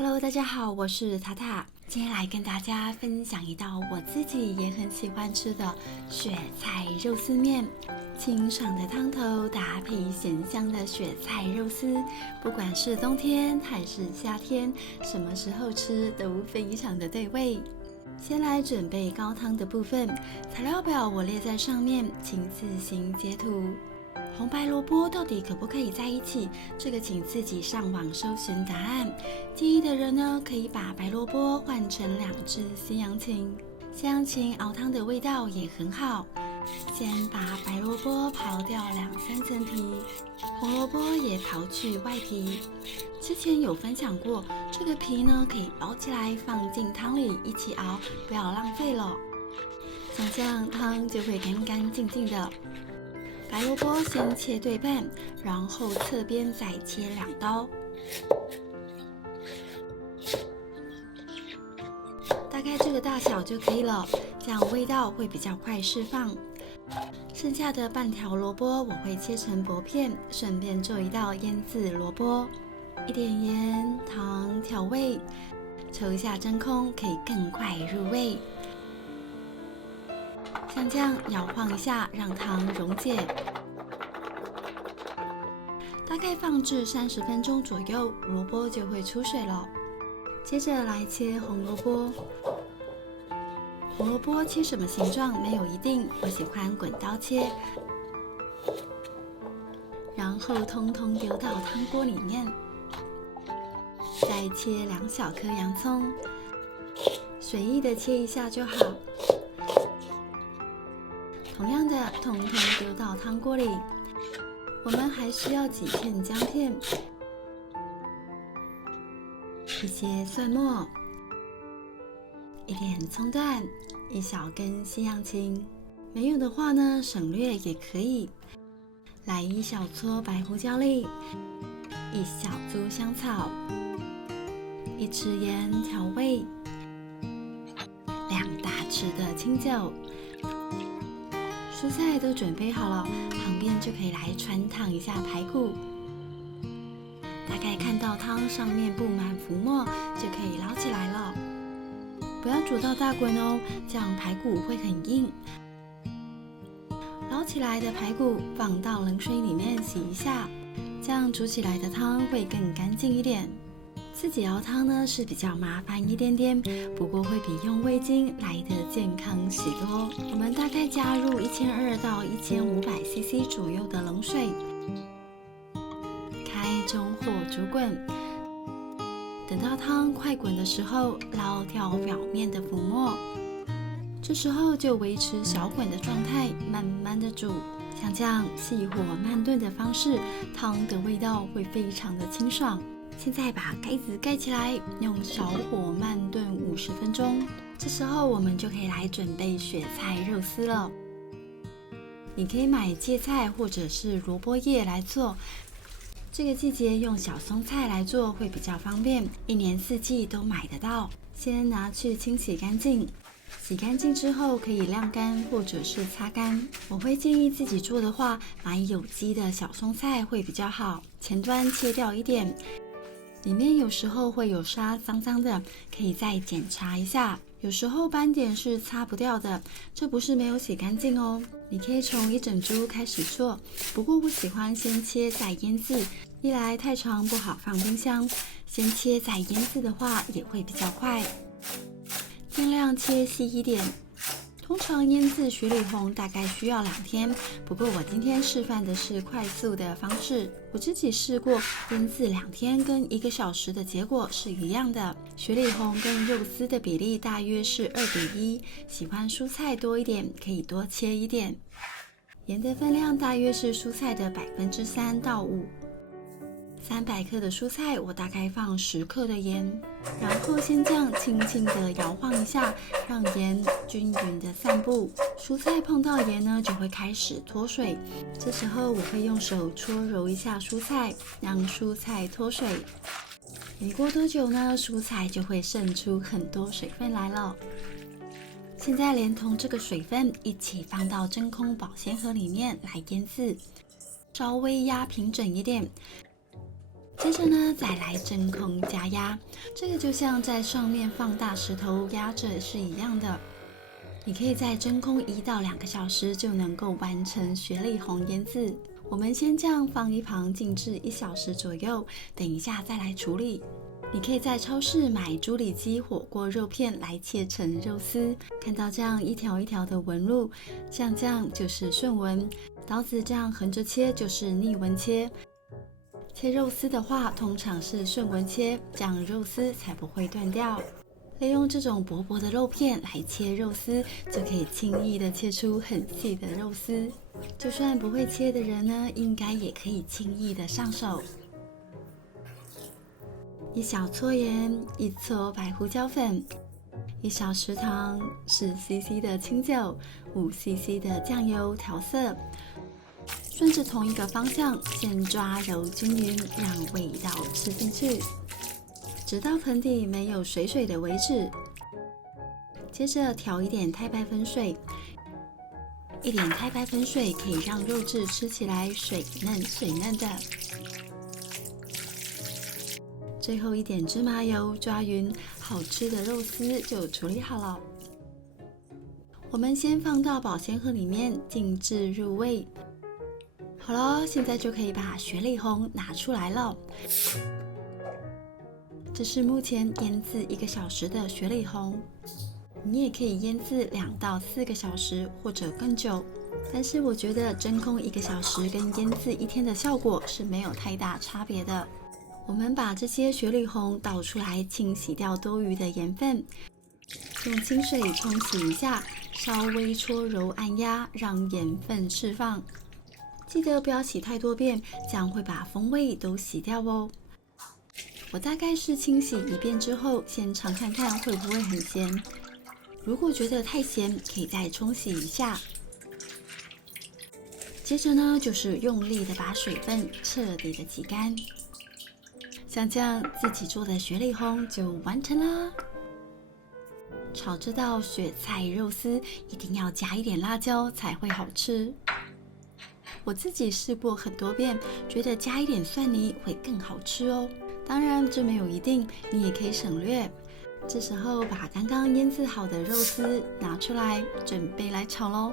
Hello， 大家好，我是塔塔，今天来跟大家分享一道我自己也很喜欢吃的雪菜肉丝面。清爽的汤头搭配咸香的雪菜肉丝，不管是冬天还是夏天，什么时候吃都非常的对味。先来准备高汤的部分，材料表我列在上面，请自行截图。红白萝卜到底可不可以在一起？这个请自己上网搜寻答案。建议的人呢，可以把白萝卜换成2只西洋芹。西洋芹熬汤的味道也很好。先把白萝卜刨掉2-3层皮，红萝卜也刨去外皮。之前有分享过，这个皮呢可以包起来放进汤里一起熬，不要浪费了。像这样汤就会干干净净的。白萝卜先切对半，然后侧边再切2刀，大概这个大小就可以了，这样味道会比较快释放。剩下的半条萝卜我会切成薄片，顺便做一道腌制萝卜。一点盐、糖调味，抽一下真空可以更快入味。像这样摇晃一下，让汤溶解。大概放置30分钟左右，萝卜就会出水了。接着来切红萝卜。红萝卜切什么形状没有一定，我喜欢滚刀切。然后通通丢到汤锅里面。再切2小颗洋葱，随意的切一下就好。同样的，通通丢到汤锅里。我们还需要几片姜片，一些蒜末，一点葱段，1小根西洋芹。没有的话呢，省略也可以。来1小撮白胡椒粒，1小株香草，1匙盐调味，2大匙的清酒。蔬菜都准备好了，旁边就可以来穿烫一下排骨。大概看到汤上面布满浮沫，就可以捞起来了。不要煮到大滚哦，这样排骨会很硬。捞起来的排骨放到冷水里面洗一下，这样煮起来的汤会更干净一点。自己熬汤呢是比较麻烦一点点，不过会比用味精来得健康许多。我们大概加入1200到1500cc 左右的冷水，开中火煮滚。等到汤快滚的时候，捞掉表面的浮沫，这时候就维持小滚的状态，慢慢的煮。像这样细火慢炖的方式，汤的味道会非常的清爽。现在把盖子盖起来，用小火慢炖50分钟。这时候我们就可以来准备雪菜肉丝了。你可以买芥菜或者是萝卜叶来做，这个季节用小松菜来做会比较方便，1年4季都买得到。先拿去清洗干净，洗干净之后可以晾干或者是擦干。我会建议自己做的话，买有机的小松菜会比较好，前端切掉一点。里面有时候会有沙脏脏的，可以再检查一下。有时候斑点是擦不掉的，这不是没有洗干净哦。你可以从1整株开始做，不过我喜欢先切再腌制，一来太长不好放冰箱，先切再腌制的话也会比较快。尽量切细一点。通常腌制雪里红大概需要2天，不过我今天示范的是快速的方式。我自己试过，腌制2天跟1个小时的结果是一样的。雪里红跟肉丝的比例大约是2:1，喜欢蔬菜多一点，可以多切一点。盐的分量大约是蔬菜的3%到5%。300克的蔬菜，我大概放10克的盐，然后先这样轻轻的摇晃一下，让盐均匀的散布。蔬菜碰到盐呢，就会开始脱水。这时候我会用手搓揉一下蔬菜，让蔬菜脱水。没过多久呢，蔬菜就会渗出很多水分来了。现在连同这个水分一起放到真空保鲜盒里面来腌制，稍微压平整一点。接着呢，再来真空加压，这个就像在上面放大石头压着是一样的。你可以在真空1到2个小时就能够完成雪里红腌制。我们先这样放一旁静置1小时左右，等一下再来处理。你可以在超市买猪里脊火锅肉片来切成肉丝，看到这样一条一条的纹路，像这样就是顺纹，刀子这样横着切就是逆纹切。切肉丝的话，通常是顺纹切，这样肉丝才不会断掉。利用这种薄薄的肉片来切肉丝，就可以轻易的切出很细的肉丝。就算不会切的人呢，应该也可以轻易的上手。1小撮盐，1撮白胡椒粉，1小匙糖，10cc 的清酒，5cc 的酱油调色。顺着同一个方向，先抓揉均匀，让味道吃进去，直到盆底没有水水的为止。接着调一点太白粉水，1点太白粉水可以让肉质吃起来水嫩水嫩的。最后1点芝麻油抓匀，好吃的肉丝就处理好了。我们先放到保鲜盒里面静置入味。好了，现在就可以把雪里红拿出来了。这是目前腌制1个小时的雪里红，你也可以腌制2到4个小时或者更久。但是我觉得真空1个小时跟腌制1天的效果是没有太大差别的。我们把这些雪里红倒出来，清洗掉多余的盐分，用清水冲洗一下，稍微搓揉按压，让盐分释放。记得不要洗太多遍，这样会把风味都洗掉哦。我大概是清洗1遍之后，先尝看看会不会很咸。如果觉得太咸，可以再冲洗一下。接着呢，就是用力的把水分彻底的挤干。像这样自己做的雪里红就完成啦。炒这道雪菜肉丝一定要加一点辣椒才会好吃。我自己试过很多遍，觉得加一点蒜泥会更好吃哦。当然这没有一定，你也可以省略。这时候把刚刚腌制好的肉丝拿出来，准备来炒咯。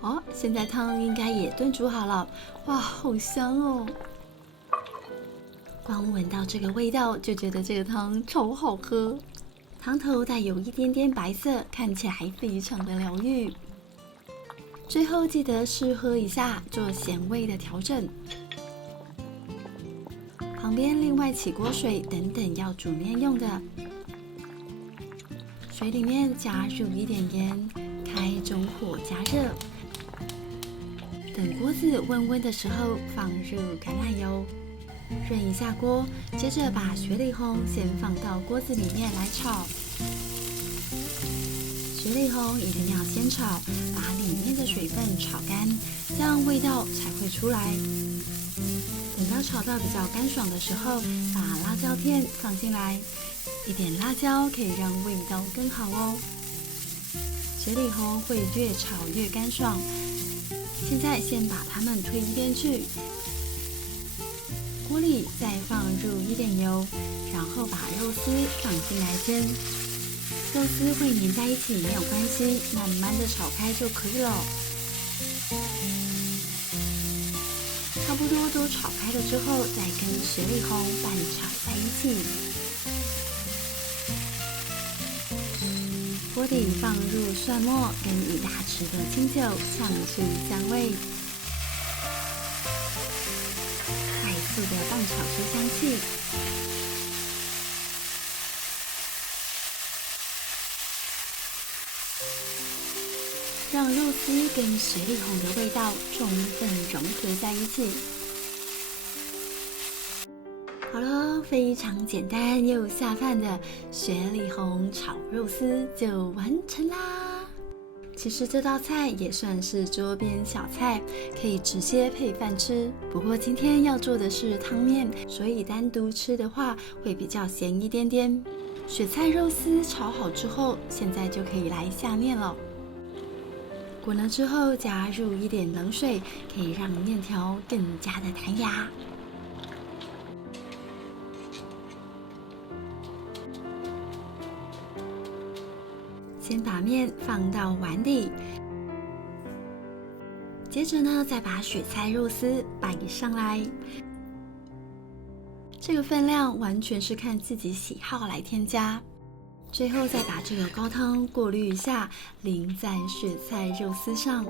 哦，现在汤应该也炖煮好了，哇，好香哦！光闻到这个味道就觉得这个汤超好喝。汤头带有一点点白色，看起来非常的疗愈。最后记得试喝一下，做咸味的调整。旁边另外起锅水，等等要煮面用的。水里面加入一点盐，开中火加热。等锅子温温的时候，放入橄榄油，润一下锅，接着把雪里红先放到锅子里面来炒。雪里红一定要先炒，把里面的水分炒干，这样味道才会出来。等到炒到比较干爽的时候，把辣椒片放进来，一点辣椒可以让味道更好哦。雪里红会越炒越干爽。现在先把它们推一边去，锅里再放入一点油，然后把肉丝放进来煎。肉丝会粘在一起没有关系，慢慢的炒开就可以了。差不多都炒开了之后，再跟雪里红拌炒在一起。锅底放入蒜末跟1大匙的清酒，呛出香味，快速的拌炒出香气。让肉丝跟雪里红的味道充分融合在一起。好了，非常简单又下饭的雪里红炒肉丝就完成啦。其实这道菜也算是桌边小菜，可以直接配饭吃。不过今天要做的是汤面，所以单独吃的话会比较咸一点点。雪菜肉丝炒好之后，现在就可以来下面了。滚了之后加入一点冷水，可以让面条更加的弹牙。先把面放到碗里，接着呢，再把雪菜肉丝摆上来。这个分量完全是看自己喜好来添加。最后再把这个高汤过滤一下，淋在雪菜肉丝上。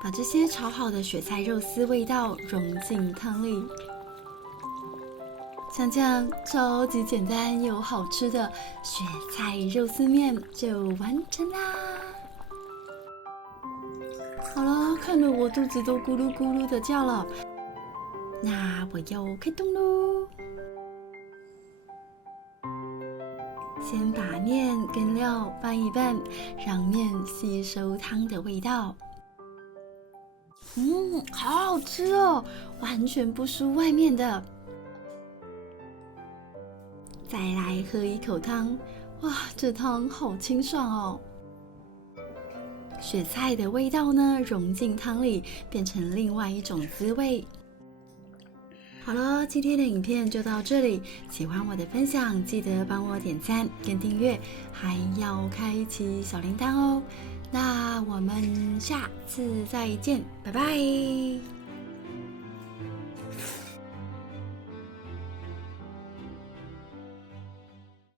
把这些炒好的雪菜肉丝味道融进汤里。像这样超级简单又好吃的雪菜肉丝面就完成啦！好了，看得我肚子都咕噜咕噜的叫了，那我要开动喽！先把面跟料拌一拌，让面吸收汤的味道。好好吃哦，完全不输外面的。再来喝一口汤，哇，这汤好清爽哦！雪菜的味道呢，融进汤里，变成另外一种滋味。好了，今天的影片就到这里。喜欢我的分享，记得帮我点赞跟订阅，还要开启小铃铛哦。那我们下次再见，拜拜。